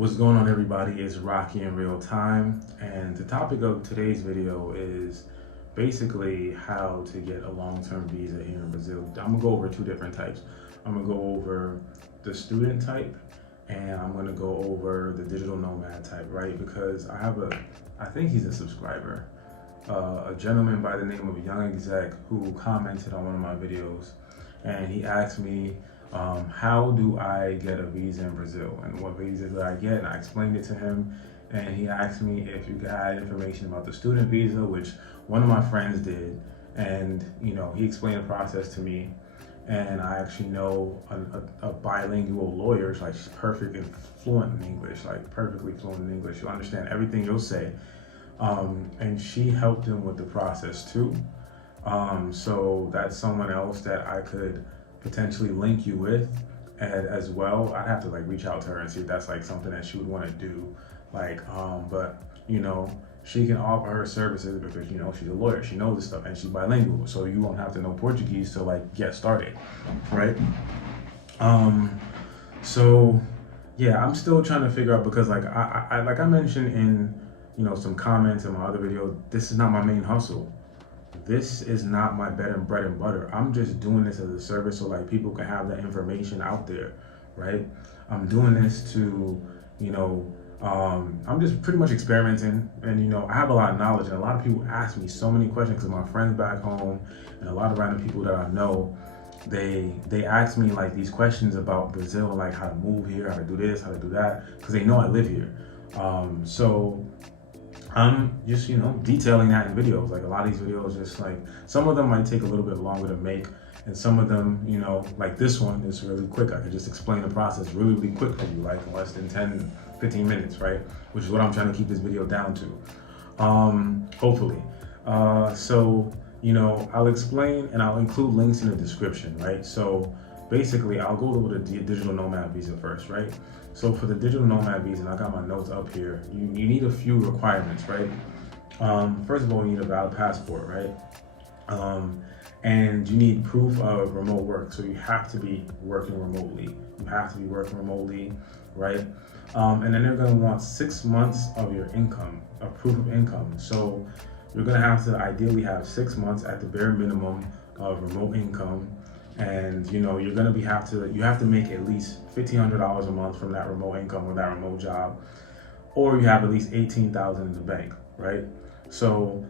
What's going on, everybody? It's Rocky in real time, and the topic of today's video is basically how to get a long-term visa here in Brazil. I'm gonna go over two different types. I'm gonna go over the student type, and I'm gonna go over the digital nomad type, right? Because I think he's a subscriber, a gentleman by the name of Young Exec who commented on one of my videos, and he asked me, how do I get a visa in Brazil and what visa do I get? And I explained it to him, and he asked me if you could add information about the student visa, which one of my friends did, and he explained the process to me. And I actually know a bilingual lawyer, like she's perfect and fluent in English, like perfectly fluent in English. She'll understand everything you'll say, and she helped him with the process too. So that's someone else that I could potentially link you with, and as well I'd have to reach out to her and see if that's something that she would want to do, but she can offer her services because she's a lawyer, she knows this stuff, and she's bilingual, so you won't have to know Portuguese to get started, right? So yeah, I'm still trying to figure out, because I mentioned in some comments in my other video, this is not my main hustle. This is not my bread and butter. I'm just doing this as a service so people can have that information out there, right? I'm doing this to, I'm just pretty much experimenting, and I have a lot of knowledge, and a lot of people ask me so many questions, because my friends back home and a lot of random people that I know, they ask me these questions about Brazil, how to move here, how to do this, how to do that, because they know I live here. So I'm just, detailing that in videos. A lot of these videos, just some of them might take a little bit longer to make, and some of them, like this one is really quick. I could just explain the process really quick for you, in less than 10, 15 minutes, right? Which is what I'm trying to keep this video down to, hopefully. So, I'll explain, and I'll include links in the description, right? So basically, I'll go over the digital nomad visa first, right? So for the digital nomad visa, and I got my notes up here, you need a few requirements, right? First of all, you need a valid passport, right? And you need proof of remote work. So you have to be working remotely. Right? And then they're gonna want 6 months of your income, a proof of income. So you're gonna have to ideally have 6 months at the bare minimum of remote income. And you have to make at least $1,500 a month from that remote income or that remote job, or you have at least 18,000 in the bank, right? So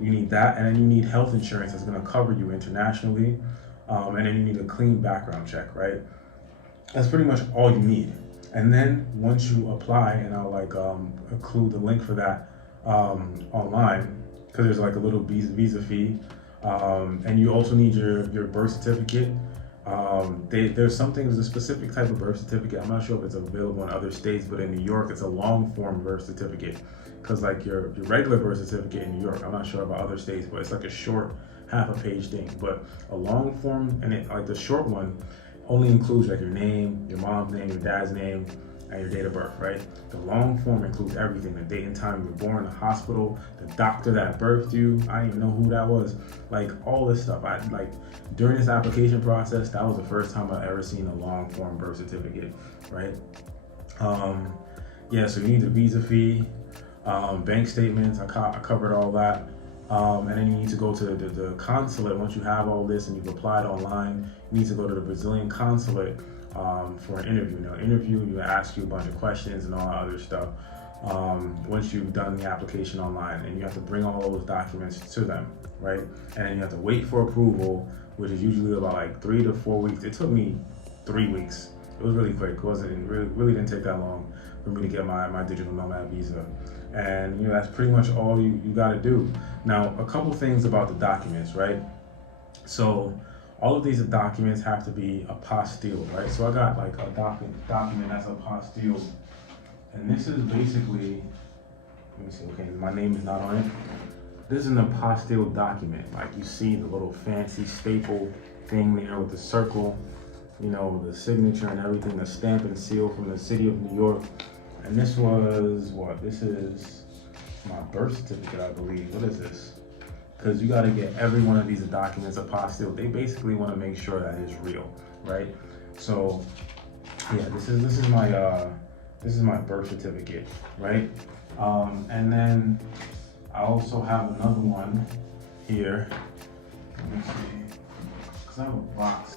you need that, and then you need health insurance that's going to cover you internationally, and then you need a clean background check, right? That's pretty much all you need. And then once you apply, and I'll include the link for that online, because there's a little visa fee. And you also need your birth certificate. There's a specific type of birth certificate. I'm not sure if it's available in other states, but in New York, it's a long form birth certificate. Because your regular birth certificate in New York, I'm not sure about other states, but it's a short half a page thing. But a long form, and the short one only includes your name, your mom's name, your dad's name, and your date of birth, right? The long form includes everything: the date and time you were born, the hospital, the doctor that birthed you. I didn't even know who that was. All this stuff. During this application process, that was the first time I ever seen a long form birth certificate, right? Yeah, so you need the visa fee, bank statements. I covered all that. And then you need to go to the consulate. Once you have all this and you've applied online, you need to go to the Brazilian consulate for an interview. Now, you ask you a bunch of questions and all that other stuff once you've done the application online, and you have to bring all those documents to them, right? And then you have to wait for approval, which is usually about 3 to 4 weeks. It took me 3 weeks. It was really quick. It really didn't take that long for me to get my digital nomad visa. And that's pretty much all you got to do. Now, a couple things about the documents, right? So all of these documents have to be apostille, right? So I got a document that's apostille, and this is basically, let me see, okay, my name is not on it. This is an apostille document. You see the little fancy staple thing there with the circle, the signature and everything, the stamp and seal from the city of New York. And this was this is my birth certificate, I believe. What is this? Because you got to get every one of these documents apostille. They basically want to make sure that it's real, right? So yeah, this is my This is my birth certificate, right? And then I also have another one here. Let me see, because I have a box.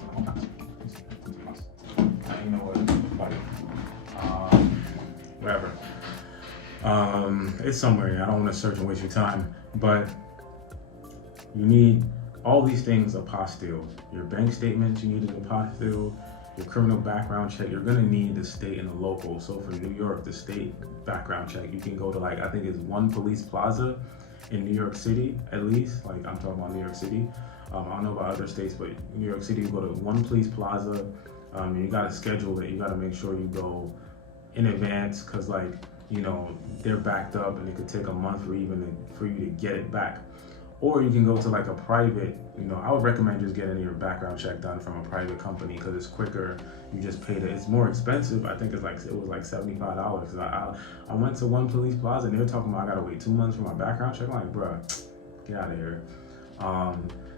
I don't know what it's like. Whatever. It's somewhere here. I don't want to search and waste your time, but you need all these things apostilled. Your bank statements, you need an apostille. Your criminal background check, you're gonna need the state and the local. So for New York, the state background check, you can go to I think it's one police plaza in New York City, at least. I'm talking about New York City. I don't know about other states, but New York City, you go to one police plaza. You gotta schedule it. You gotta make sure you go in advance, because they're backed up and it could take a month for you to get it back. Or you can go to a private, I would recommend just getting your background check done from a private company, because it's quicker. You just pay it's more expensive. I think it was $75. I went to one police plaza and they were talking about I gotta wait 2 months for my background check. I'm like, bruh, get out of here.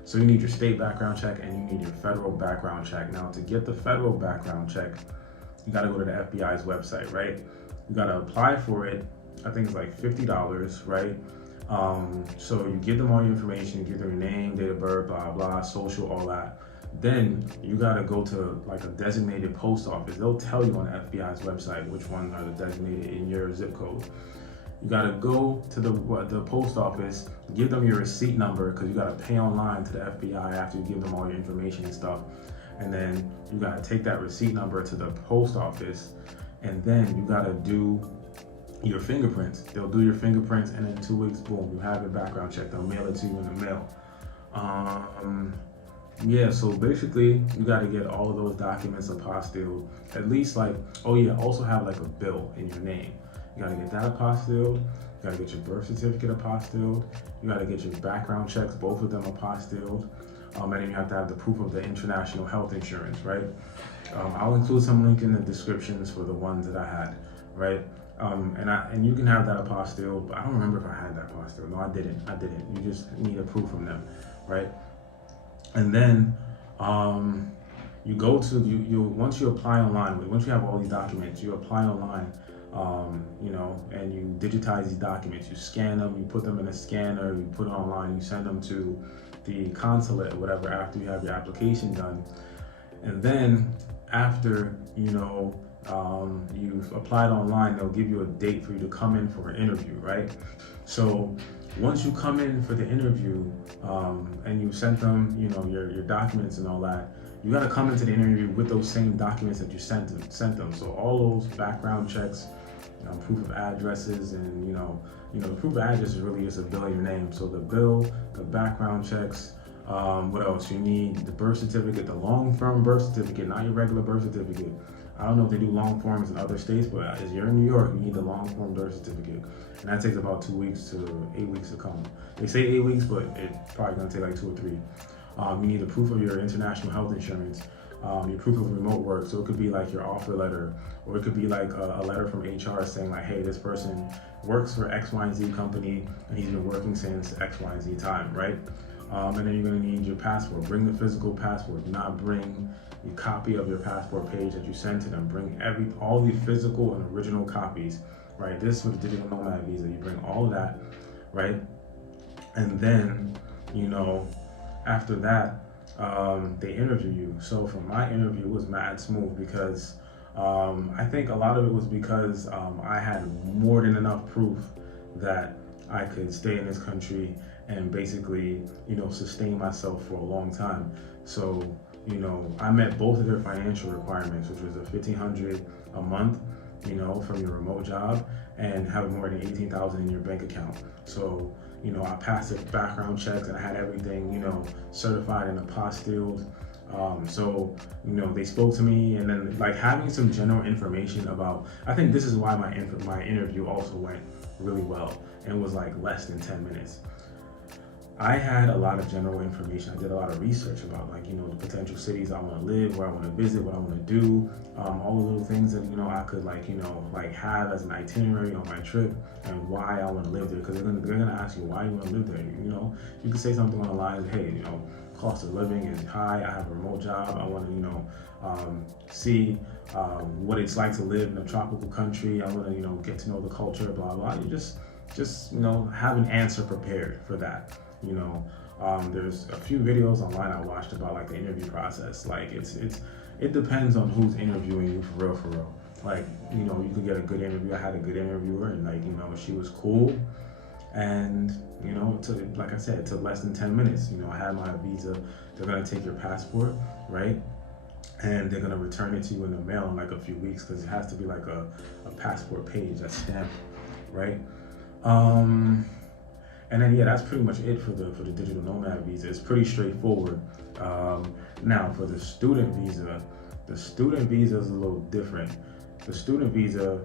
So you need your state background check and you need your federal background check. Now to get the federal background check, you gotta go to the FBI's website, right? You gotta apply for it. I think it's $50, right? So you give them all your information, you give them your name, date of birth, blah, blah, social, all that. Then you gotta go to a designated post office. They'll tell you on the FBI's website which ones are designated in your zip code. You gotta go to the post office, give them your receipt number, because you gotta pay online to the FBI after you give them all your information and stuff. And then you gotta take that receipt number to the post office, and then you gotta do your fingerprints. They'll do your fingerprints, and in 2 weeks, boom, you have your background check. They'll mail it to you in the mail. Yeah, so basically you got to get all of those documents apostilled. At least also have a bill in your name. You got to get that apostilled. You got to get your birth certificate apostilled. You got to get your background checks, both of them apostilled. And then you have to have the proof of the international health insurance, right? I'll include some link in the descriptions for the ones that I had, right? And you can have that apostille, but I don't remember if I had that apostille. No, I didn't. You just need a proof from them, right? And then you go to once you apply online, once you have all these documents, you apply online, and you digitize these documents. You scan them, you put them in a scanner, you put it online, you send them to the consulate or whatever after you have your application done. And then after you've applied online, they'll give you a date for you to come in for an interview, right? So once you come in for the interview, and you sent them, your documents and all that, you got to come into the interview with those same documents that you sent them. So all those background checks, proof of addresses, and the proof of address is really just a bill of your name. So the bill, the background checks. What else? You need the birth certificate, the long-form birth certificate, not your regular birth certificate. I don't know if they do long forms in other states, but as you're in New York, you need the long form birth certificate. And that takes about 2 weeks to 8 weeks to come. They say 8 weeks, but it's probably gonna take 2 or 3. You need a proof of your international health insurance, your proof of remote work. So it could be your offer letter, or it could be a letter from HR saying hey, this person works for X, Y, and Z company, and he's been working since X, Y, and Z time, right? And then you're gonna need your passport. Bring the physical passport. Do not bring a copy of your passport page that you sent to them. Bring all the physical and original copies, right? This is for the digital nomad visa. You bring all of that, right? And then, after that, they interview you. So for my interview, it was mad smooth, because I think a lot of it was because I had more than enough proof that I could stay in this country and basically, sustain myself for a long time. So, I met both of their financial requirements, which was a $1,500 a month, from your remote job, and having more than $18,000 in your bank account. So, I passed the background checks and I had everything, certified and apostilled. So, they spoke to me, and then having some general information about, I think this is why my interview also went really well, and was less than 10 minutes. I had a lot of general information. I did a lot of research about like, the potential cities I want to live, where I want to visit, what I want to do, all the little things that, I could like, like have as an itinerary on my trip and why I want to live there. Because they're gonna ask you why you want to live there. You could say something on the lines, hey, cost of living is high. I have a remote job. I want to, see what it's like to live in a tropical country. I want to, get to know the culture, blah blah. You just have an answer prepared for that. There's a few videos online I watched about like the interview process. Like it depends on who's interviewing you for real. Like, you could get a good interview. I had a good interviewer and like, she was cool. And, it took, like I said, it took less than 10 minutes. I had my visa. They're gonna take your passport, right? And they're gonna return it to you in the mail in like a few weeks because it has to be like a passport page that's stamped, right? And then that's pretty much it for the digital nomad visa. It's pretty straightforward. Now for the student visa is a little different. The student visa,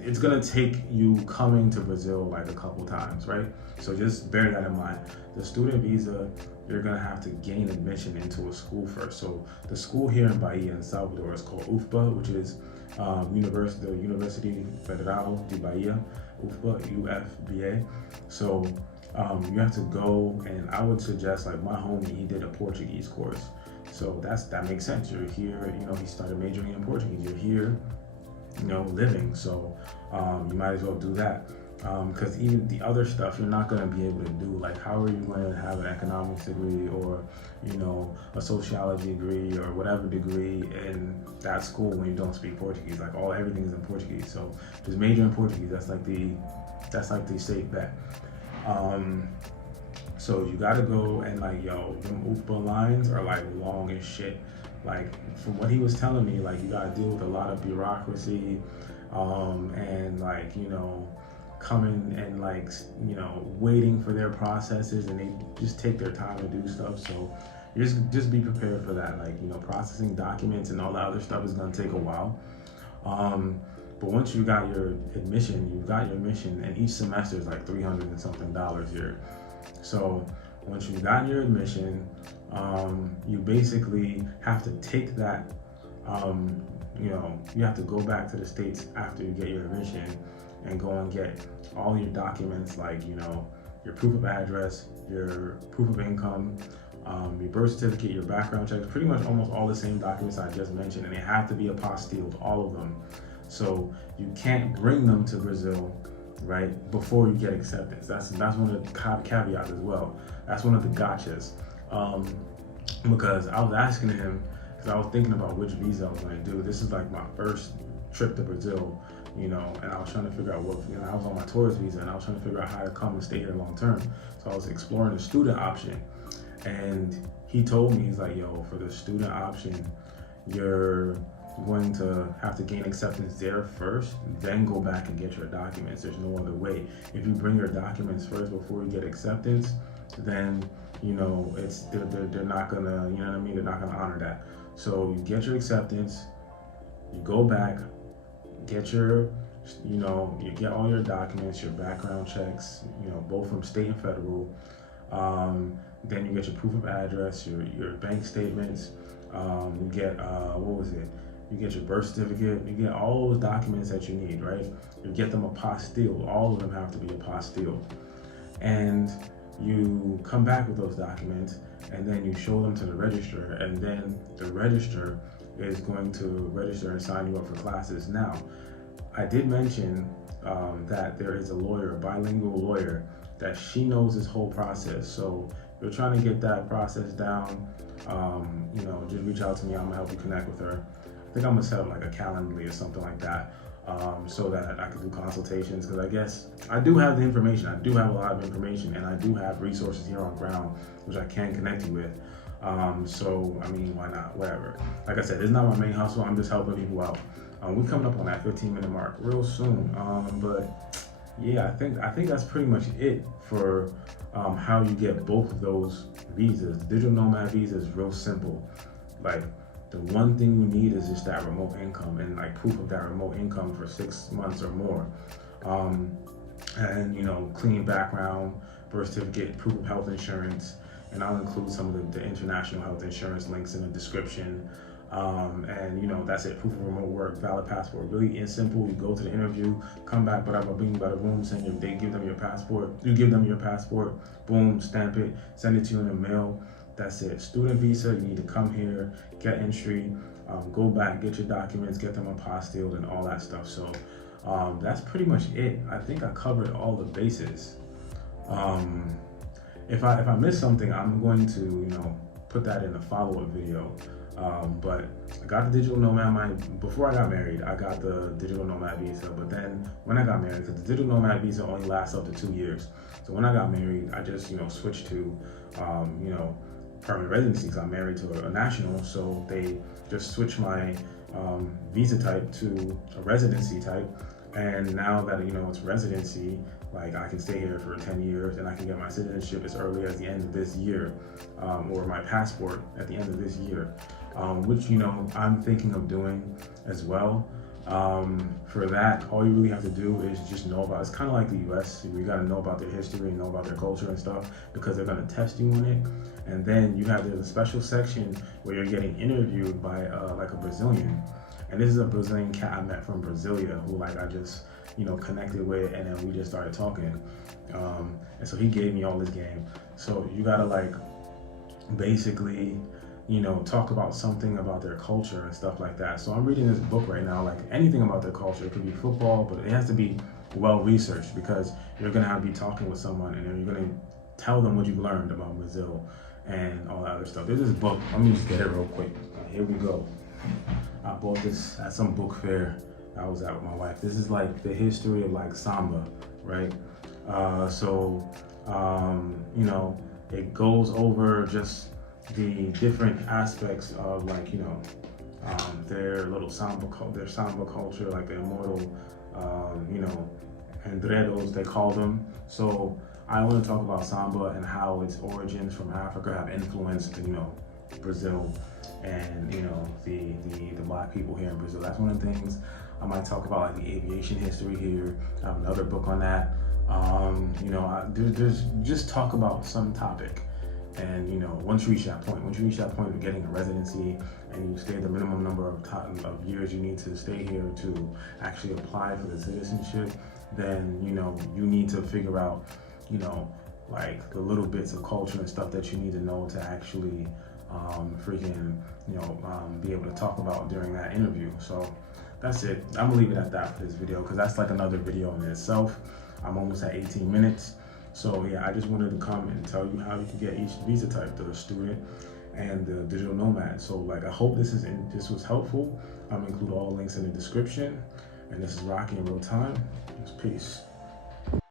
it's gonna take you coming to Brazil like a couple times, right? So just bear that in mind. The student visa, you're gonna have to gain admission into a school first. So the school here in Bahia in Salvador is called UFBA, which is University Federal de Bahia, UFBA, UFBA. So you have to go, and I would suggest, like my homie, he did a Portuguese course. So that makes sense. You're here, he started majoring in Portuguese. You're here, living. So you might as well do that. Because even the other stuff you're not going to be able to do. Like, how are you going to have an economics degree or, a sociology degree or whatever degree in that school when you don't speak Portuguese? Like, everything is in Portuguese. So just major in Portuguese. That's like the safe bet. So you got to go and like, them UFBA lines are like long as shit. Like from what he was telling me, like you got to deal with a lot of bureaucracy, and like, coming and like, waiting for their processes, and they just take their time to do stuff. So you just be prepared for that. Like, processing documents and all that other stuff is gonna take a while. But once you got your admission, and each semester is like $300 and something here. So once you've gotten your admission, you basically have to take that, you have to go back to the States after you get your admission and go and get all your documents, like, your proof of address, your proof of income, your birth certificate, your background checks, pretty much almost all the same documents I just mentioned, and they have to be apostilled, all of them. So you can't bring them to Brazil, right, before you get acceptance. That's one of the caveats as well. That's one of the gotchas. Because I was asking him, because I was thinking about which visa I was going to do. This is like my first trip to Brazil, and I was trying to figure out what, I was on my tourist visa, and I was trying to figure out how to come and stay here long term. So I was exploring the student option, and he told me, he's like, for the student option, you're going to have to gain acceptance there first, then go back and get your documents. There's no other way. If you bring your documents first before you get acceptance, then they're not gonna, they're not gonna honor that. So you get your acceptance, you go back, get you get all your documents, your background checks, both from state and federal. Then you get your proof of address, your bank statements. You get you get your birth certificate. You get all those documents that you need, right? You get them apostilled. All of them have to be apostilled, and you come back with those documents, and then you show them to the registrar, and then the registrar is going to register and sign you up for classes. Now, I did mention that there is a lawyer, a bilingual lawyer, that she knows this whole process. So if you're trying to get that process down, just reach out to me. I'm gonna help you connect with her. I think I'm gonna set up like a Calendly or something like that, so that I can do consultations, because I guess I do have the information. I do have a lot of information, and I do have resources here on ground which I can connect you with. So I mean, why not? Whatever. Like I said, it's not my main hustle. I'm just helping people out. We're coming up on that 15-minute mark real soon. But yeah, I think that's pretty much it for how you get both of those visas. The digital nomad visa is real simple. Like, the one thing you need is just that remote income, and like proof of that remote income for 6 months or more. And clean background, birth certificate, proof of health insurance, and I'll include some of the international health insurance links in the description. And that's it. Proof of remote work, valid passport. Really is simple. You go to the interview, come back, bada bing, bada boom. They give them your passport. You give them your passport. Boom, stamp it, send it to you in the mail. That's it. Student visa. You need to come here, get entry, go back, get your documents, get them apostilled, and all that stuff. So that's pretty much it. I think I covered all the bases. If I missed something, I'm going to put that in the follow-up video. But I got the digital nomad. Before I got married, I got the digital nomad visa. But then when I got married, because the digital nomad visa only lasts up to 2 years, so when I got married, I just switched to permanent residency. Because I'm married to a national, so they just switched my visa type to a residency type. And now that it's residency, like I can stay here for 10 years and I can get my citizenship as early as the end of this year, or my passport at the end of this year, which I'm thinking of doing as well. For that, all you really have to do is just know about. It's kind of like the U.S. You got to know about their history, know about their culture and stuff, because they're going to test you on it. And then there's a special section where you're getting interviewed by like a Brazilian. And this is a Brazilian cat I met from Brasilia who I just connected with, and then we just started talking. And so he gave me all this game. So you gotta basically talk about something about their culture and stuff like that. So I'm reading this book right now, like anything about their culture. It could be football, but it has to be well researched, because you're gonna have to be talking with someone and then you're gonna tell them what you've learned about Brazil and all that other stuff. There's this book. Let me just get it real quick. Here we go. I bought this at some book fair I was at with my wife. This is like the history of samba, right? It goes over just the different aspects of their little samba culture, like the immortal, enredos they call them. So I want to talk about samba and how its origins from Africa have influenced Brazil and the black people here in Brazil. That's one of the things I might talk about, the aviation history here. I have another book on that. There's just talk about some topic, and once you reach that point of getting a residency and you stay the minimum number of years you need to stay here to actually apply for the citizenship, then you need to figure out the little bits of culture and stuff that you need to know to actually be able to talk about during that interview. So that's it. I'm gonna leave it at that for this video, because that's like another video in itself. I'm almost at 18 minutes. So yeah, I just wanted to come and tell you how you can get each visa type, the student and the digital nomad. So I hope this was helpful. I'm gonna include all the links in the description. And this is Rocky in real time. Peace.